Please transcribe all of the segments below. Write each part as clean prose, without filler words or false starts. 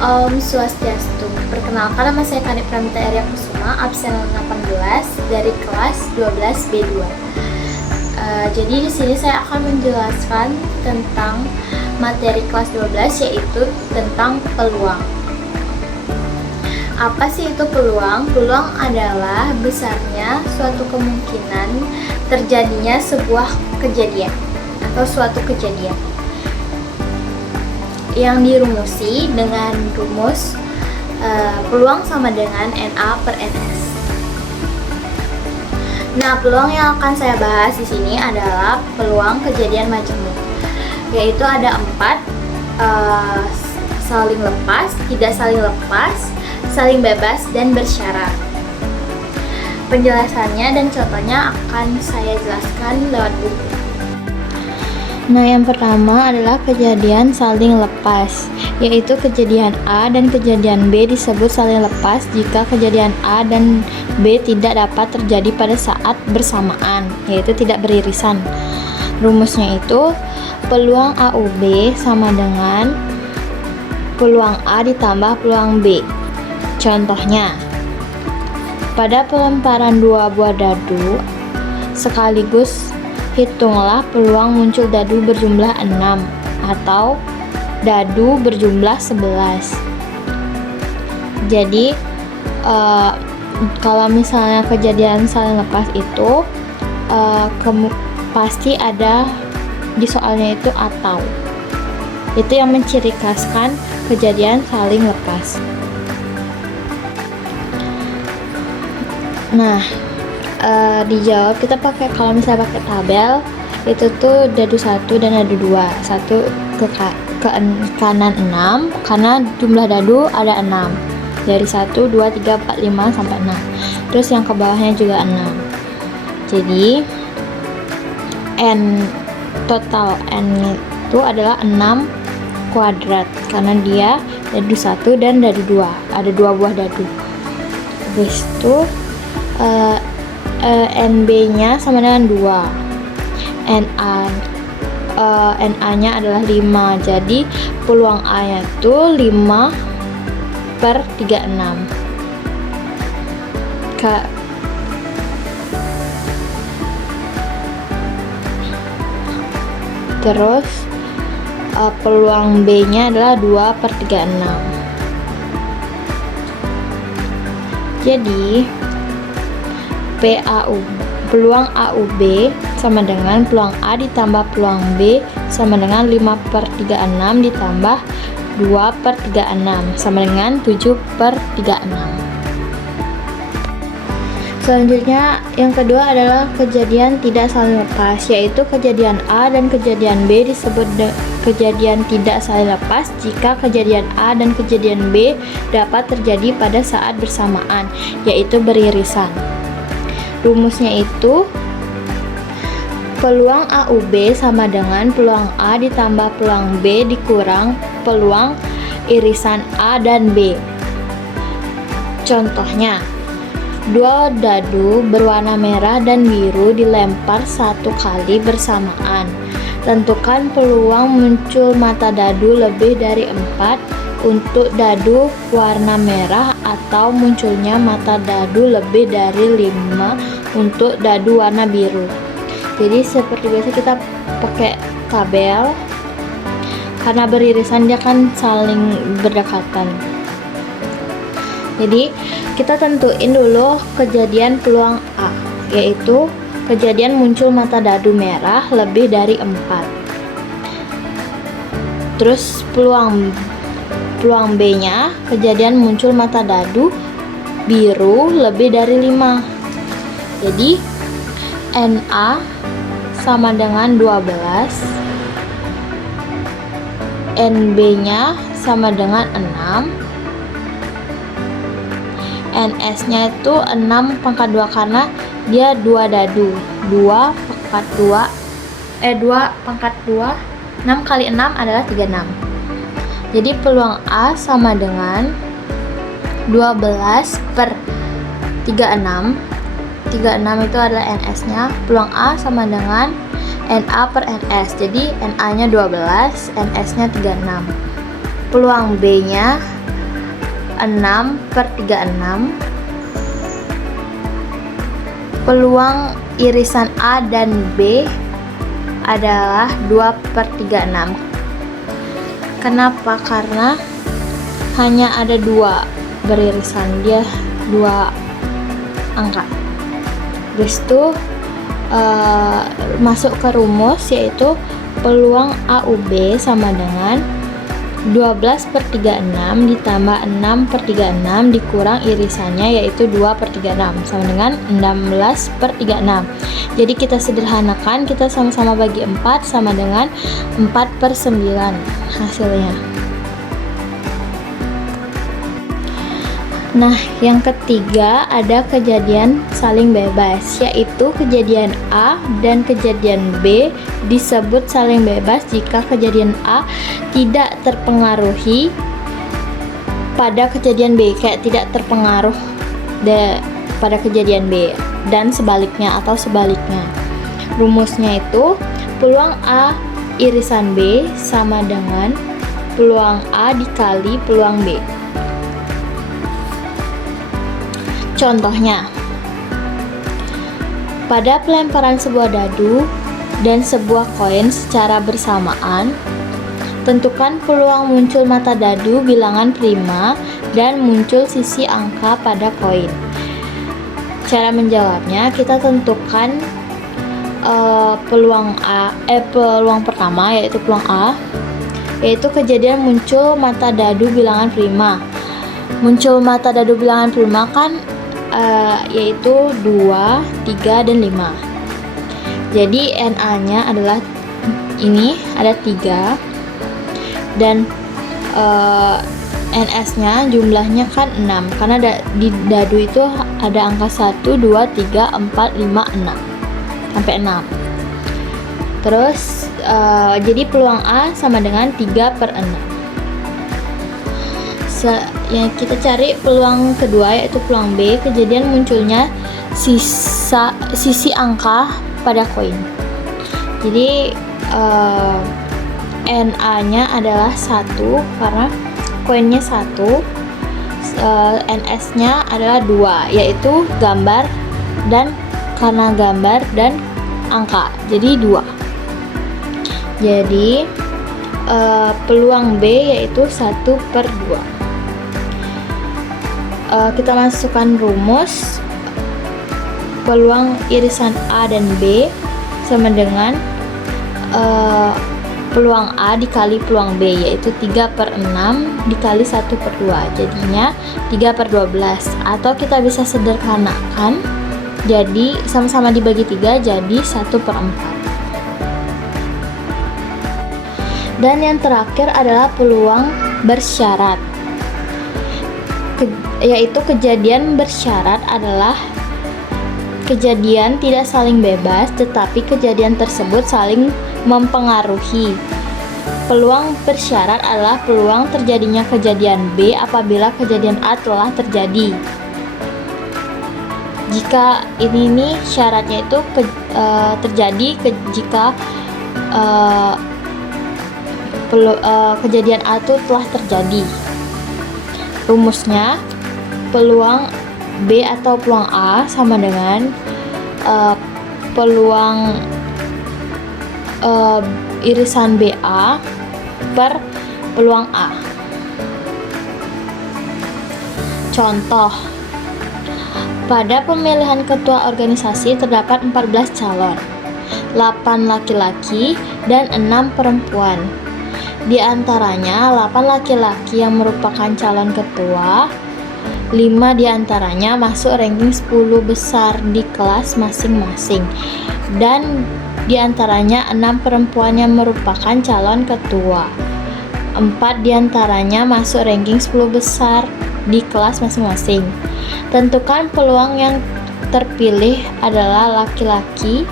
Om Swastiastu. Perkenalkan, nama saya Kanit Pramita Arya Kusuma, absen 18 dari kelas 12 B2. Jadi di sini saya akan menjelaskan tentang materi kelas 12, yaitu tentang peluang. Apa sih itu peluang? Peluang adalah besarnya suatu kemungkinan terjadinya sebuah kejadian atau suatu kejadian yang dirumusi dengan rumus peluang sama dengan NA per NS. Nah, peluang yang akan saya bahas di sini adalah peluang kejadian majemuk, yaitu ada 4: saling lepas, tidak saling lepas, saling bebas, dan bersyarat. Penjelasannya dan contohnya akan saya jelaskan lewat buku. Nah, yang pertama adalah kejadian saling lepas, yaitu kejadian A dan kejadian B disebut saling lepas jika kejadian A dan B tidak dapat terjadi pada saat bersamaan, yaitu tidak beririsan. Rumusnya itu peluang AUB sama dengan peluang A ditambah peluang B. Contohnya, pada pelemparan 2 buah dadu sekaligus, hitunglah peluang muncul dadu berjumlah 6 atau dadu berjumlah 11. Jadi kalau misalnya kejadian saling lepas itu pasti ada di soalnya itu atau. Itu yang menciri khaskan kejadian saling lepas. Nah, dijawab kita kalau misalnya pakai tabel itu tuh dadu 1 dan dadu 2. 1 ke kanan 6 karena jumlah dadu ada 6. Dari 1, 2, 3, 4, 5 sampai 6. Terus yang ke bawahnya juga 6. Jadi total N itu adalah 6 kuadrat karena dia dadu 1 dan dadu 2. Ada 2 buah dadu. Habis itu NB-nya sama dengan 2. NA-nya adalah 5. Jadi peluang A-nya itu 5/36. Terus peluang B-nya adalah 2/36. Jadi peluang AUB sama dengan peluang A ditambah peluang B sama dengan 5/36 ditambah 2/36 sama dengan 7/36. Selanjutnya yang kedua adalah kejadian tidak saling lepas, yaitu kejadian A dan kejadian B disebut kejadian tidak saling lepas jika kejadian A dan kejadian B dapat terjadi pada saat bersamaan, yaitu beririsan. Rumusnya itu peluang AUB sama dengan peluang A ditambah peluang B dikurang peluang irisan A dan B. Contohnya, 2 dadu berwarna merah dan biru dilempar 1 kali bersamaan. Tentukan peluang muncul mata dadu lebih dari 4 untuk dadu warna merah atau munculnya mata dadu lebih dari 5 untuk dadu warna biru. Jadi seperti biasa kita pakai tabel karena beririsan, dia kan saling berdekatan. Jadi kita tentuin dulu kejadian peluang A, yaitu kejadian muncul mata dadu merah lebih dari 4. Terus peluang B-nya kejadian muncul mata dadu biru lebih dari 5. Jadi NA sama dengan 12, NB-nya sama dengan 6, NS-nya itu 6/2 karena dia 2 dadu. 2/2, 6 kali 6 adalah 36. Jadi peluang A sama dengan 12/36. 36 itu adalah NS-nya. Peluang A sama dengan NA per NS. Jadi NA-nya 12, NS-nya 36. Peluang B-nya 6/36. Peluang irisan A dan B adalah 2/36. Kenapa? Karena hanya ada 2 beririsan, dia 2 angka. Terus itu masuk ke rumus, yaitu peluang AUB sama dengan 12/36 ditambah 6/36 dikurang irisannya, yaitu 2/36 sama dengan 16/36. Jadi kita sederhanakan, kita sama-sama bagi 4 sama dengan 4/9 hasilnya. Nah, yang ketiga ada kejadian saling bebas, yaitu kejadian A dan kejadian B disebut saling bebas jika kejadian A tidak terpengaruhi pada kejadian B, kayak tidak terpengaruh pada kejadian B, dan sebaliknya atau sebaliknya. Rumusnya itu peluang A irisan B sama dengan peluang A dikali peluang B. Contohnya, pada pelemparan sebuah dadu dan sebuah koin secara bersamaan, tentukan peluang muncul mata dadu bilangan prima dan muncul sisi angka pada koin. Cara menjawabnya, kita tentukan peluang pertama, yaitu peluang A, yaitu kejadian muncul mata dadu bilangan prima. Muncul mata dadu bilangan prima kan yaitu 2, 3, dan 5. Jadi NA-nya adalah ini, ada 3, dan NS-nya jumlahnya kan 6, karena di dadu itu ada angka 1, 2, 3, 4, 5, 6 sampai 6. Terus jadi peluang A sama dengan 3/6. Yang kita cari peluang kedua, yaitu peluang B, kejadian munculnya sisi angka pada koin. Jadi NA-nya adalah 1 karena koinnya 1, NS-nya adalah 2, yaitu gambar dan karena gambar dan angka, jadi 2. Jadi peluang B yaitu 1/2. Kita masukkan rumus peluang irisan A dan B sama dengan peluang A dikali peluang B, yaitu 3/6 dikali 1/2, jadinya 3/12. Atau kita bisa sederhanakan, jadi sama-sama dibagi 3 jadi 1/4. Dan yang terakhir adalah peluang bersyarat, yaitu kejadian bersyarat adalah kejadian tidak saling bebas, tetapi kejadian tersebut saling mempengaruhi. Peluang bersyarat adalah peluang terjadinya kejadian B apabila kejadian A telah terjadi. Jika ini syaratnya itu terjadi jika kejadian A itu telah terjadi. Rumusnya, peluang B atau peluang A sama dengan peluang irisan BA per peluang A. Contoh, pada pemilihan ketua organisasi terdapat 14 calon, 8 laki-laki dan 6 perempuan. Di antaranya 8 laki-laki yang merupakan calon ketua, 5 diantaranya masuk ranking 10 besar di kelas masing-masing, dan diantaranya 6 perempuan yang merupakan calon ketua, 4 diantaranya masuk ranking 10 besar di kelas masing-masing. Tentukan peluang yang terpilih adalah laki-laki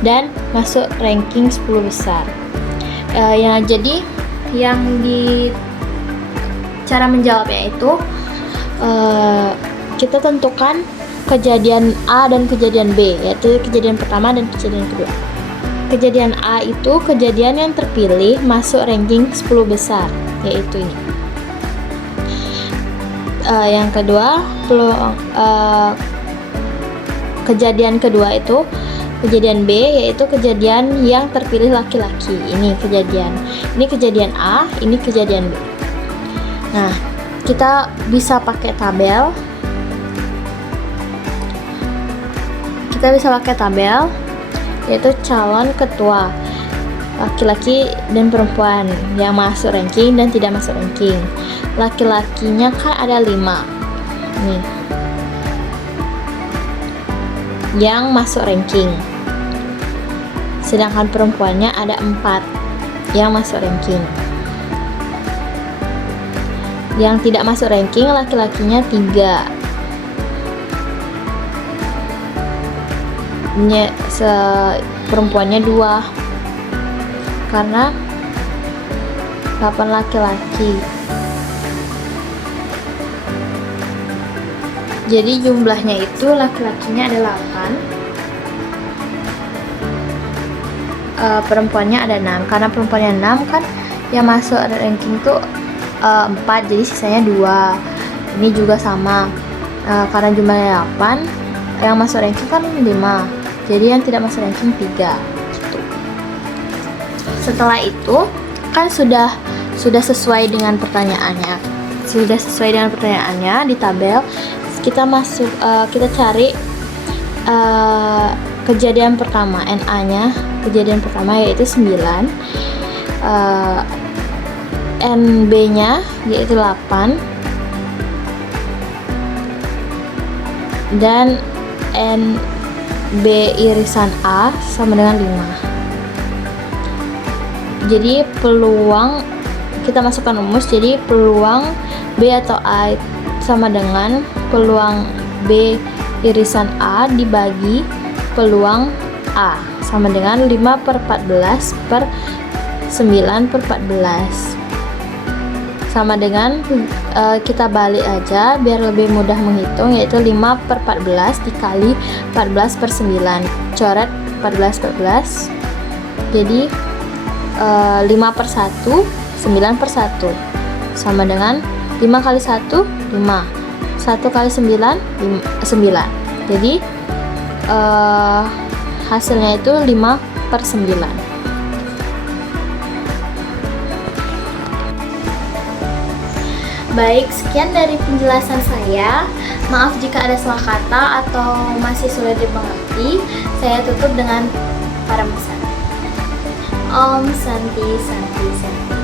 dan masuk ranking 10 besar. Jadi yang di cara menjawabnya itu kita tentukan kejadian A dan kejadian B, yaitu kejadian pertama dan kejadian kedua. Kejadian A itu kejadian yang terpilih masuk ranking 10 besar, yaitu ini. Yang kedua, kejadian kedua itu kejadian B, yaitu kejadian yang terpilih laki-laki. Ini kejadian A, ini kejadian B. Nah, kita bisa pakai tabel. Yaitu calon ketua laki-laki dan perempuan yang masuk ranking dan tidak masuk ranking. Laki-lakinya kan ada 5 nih yang masuk ranking, sedangkan perempuannya ada 4 yang masuk ranking. Yang tidak masuk ranking laki-lakinya 3, perempuannya 2, karena 8 laki-laki. Jadi jumlahnya itu laki-lakinya ada 8, perempuannya ada 6. Karena perempuannya 6 kan yang masuk ranking tuh 4, jadi sisanya 2. Ini juga sama, karena jumlahnya 8, yang masuk ranking kan 5, jadi yang tidak masuk ranking 3 gitu. Setelah itu kan sudah sesuai dengan pertanyaannya. Di tabel kita cari kejadian pertama, NA-nya kejadian pertama yaitu 9, NB-nya yaitu 8, dan NB irisan A sama dengan 5. Jadi peluang, kita masukkan rumus, jadi peluang B atau A sama dengan peluang B irisan A dibagi peluang A, sama dengan 5/14 per 9/14, sama dengan kita balik aja biar lebih mudah menghitung, yaitu 5/14 dikali 14/9. Coret 14/14, jadi 5/1, 9/1, sama dengan 5 kali 1, 5, 1 kali 9, 9. Jadi hasilnya itu 5/9. Baik, sekian dari penjelasan saya. Maaf jika ada salah kata atau masih sulit dimengerti. Saya tutup dengan para pesan. Om Santi Santi Santi.